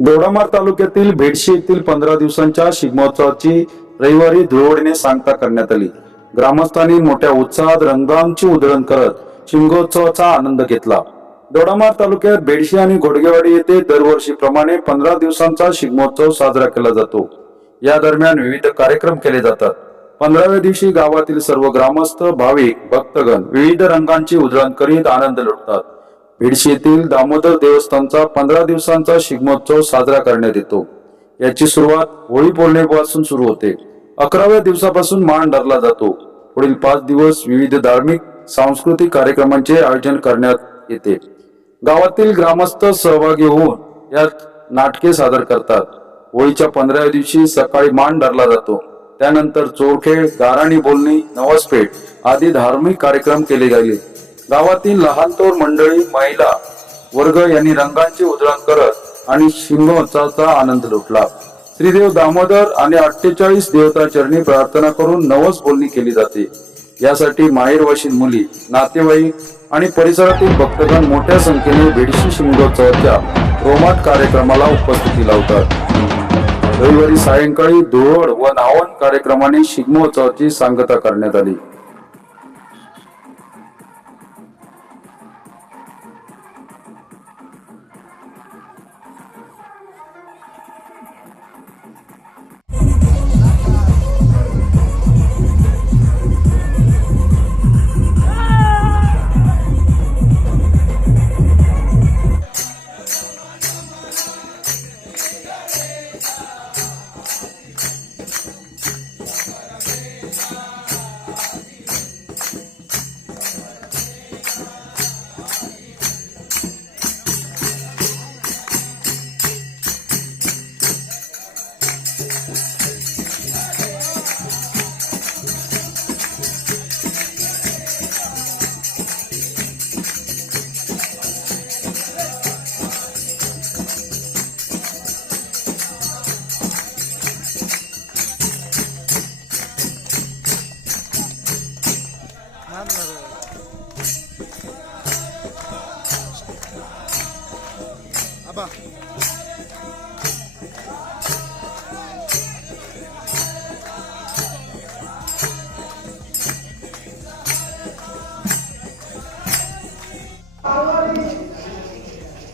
दोडामार तालुक्यातील भेडशी येथील पंधरा दिवसांच्या शिगमोत्सवाची रविवारी धुळवडीने सांगता करण्यात आली. ग्रामस्थांनी मोठ्या उत्साहात रंगांची उधळण करत शिमगोत्सवाचा आनंद घेतला. दोडामार तालुक्यात बेडशी आणि घोडगेवाडी येथे दरवर्षीप्रमाणे पंधरा दिवसांचा शिगमोत्सव साजरा केला जातो. या दरम्यान विविध कार्यक्रम केले जातात. पंधराव्या दिवशी गावातील सर्व ग्रामस्थ भाविक भक्तगण विविध रंगांची उधळण करीत आनंद लुटतात. भिडशी येथील दामोदर देवस्थानचा पंधरा दिवसांचा शिगमोत्सव साजरा करण्यात येतो. याची सुरुवात होळी पौर्णिमेपासून सुरू होते. अकराव्या दिवसापासून मान धरला जातो. पुढील पाच दिवस विविध धार्मिक सांस्कृतिक कार्यक्रमांचे आयोजन करण्यात येते. गावातील ग्रामस्थ सहभागी होऊन यात नाटके सादर करतात. होळीच्या पंधराव्या दिवशी सकाळी मान धरला जातो. त्यानंतर चोरखेळ गाराणी बोलणी नवसपेठ आदी धार्मिक कार्यक्रम केले गेले गावातील लहान तोर मंडळी महिला वर्ग यांनी रंगांची उधळण करत आणि शिमगोत्सवाचा आनंद लुटला. श्रीदेव दामोदर आणि अठ्ठेचाळीस देवता चरणी प्रार्थना करून नवस बोलणी केली जाते. यासाठी माहेरवाशीन मुली नातेवाईक आणि परिसरातील भक्तगण मोठ्या संख्येने बेडशी शिमगोत्सवाच्या रोमाट कार्यक्रमाला उपस्थिती लावतात. रविवारी सायंकाळी धुळवड व नावण कार्यक्रमाने शिगमोत्सवाची सांगता करण्यात आली.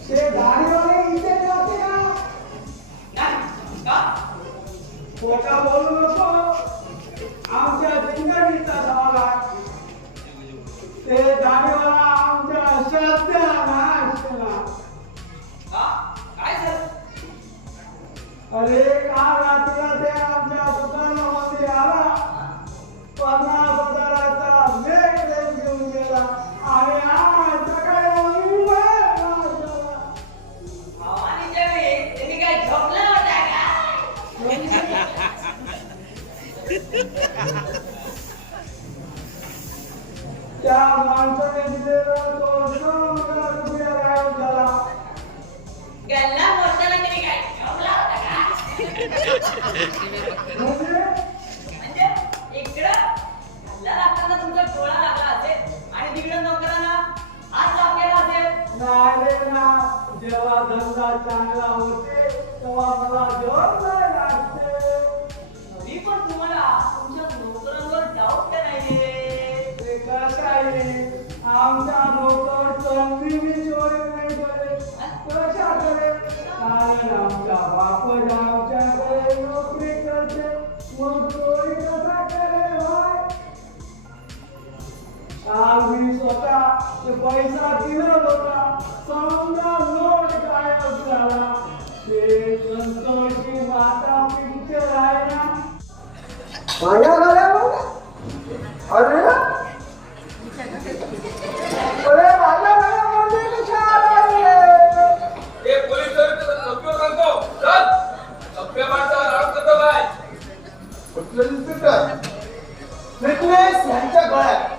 ते गाडीवाले इथे जाते ना खोटा बोलू नको आमच्या जिंदगीचा सवाल आहे ते गाडीवाला आमच्या सत्य त्या माणसाने दिलेला तो समजा रुपया गायब झाला गल्ला मोडताना तुम्ही काय? झोपला होता का? म्हणजे? म्हणजे इकडं गल्ला लागताना तुमचा डोळा लागला असेल आणि तिकडं असेल. नाही ना जेव्हा धंदा चांगला होते तेव्हा मला जोर आमच्या नोकर संधी बी नाही करे कशा करे कारण आमच्या बाप आमच्याकडे नोकरी करते मग चोरी कसा करे भाई? मी स्वतः ते पैसा दिला होता. समजा नोट गायब झाला. ते संतोषी माता पिक्चर आहे ना? माझ्या नेकलेस यांच्या गळ्यात.